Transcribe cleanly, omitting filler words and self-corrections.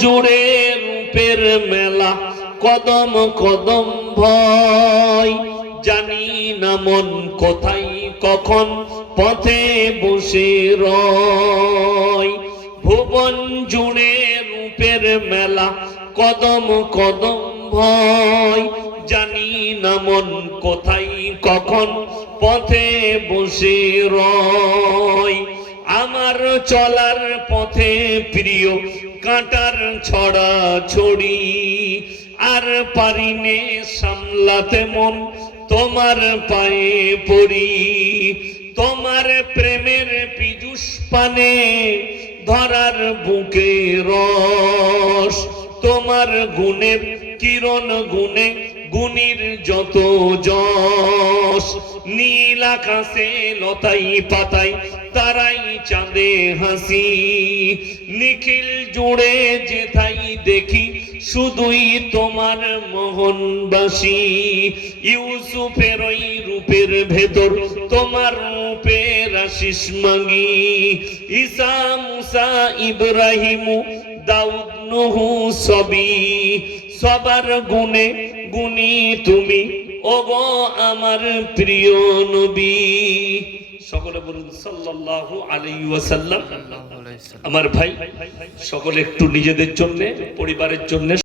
জুড়ে রূপের মেলা, কদম কদম ভয়, জানি না মন কোথায় কখন পথে বসে রয়। ভুবন জুড়ে রূপের মেলা, কদম কদম ভয়, জানি না মন কোথায় কখন পথে বসে রয়। আমার চলার পথে প্রিয় কাঁটার ছড়া ছড়ি, আর পারিনে সামলাতে মন তোমার পায়ে পড়ি। তোমার প্রেমের পীযুষ পানে ধরার বুকে রস, তোমার গুণের কিরণ গুণে গুণীর যত যশ। নীল আকাশে লতাই পাতাই তারাই চাঁদে হাসি, নিখিল জুড়ে যেথাই দেখি শুধুই তোমার মোহনবাসী। ইউসুফের ওই রূপের ভেতর তোমার রূপের আশিস মাগি। ঈসা মুসা ইব্রাহিম দাউদ নূহ সবই, সবার গুণে গুণী তুমি ওগো আমার প্রিয় নবী। সকলে বলুন সাল্লাল্লাহু আলাইহি ওয়াসাল্লাম। আমার ভাই সকলে একটু নিজেদের জন্য, পরিবারের জন্য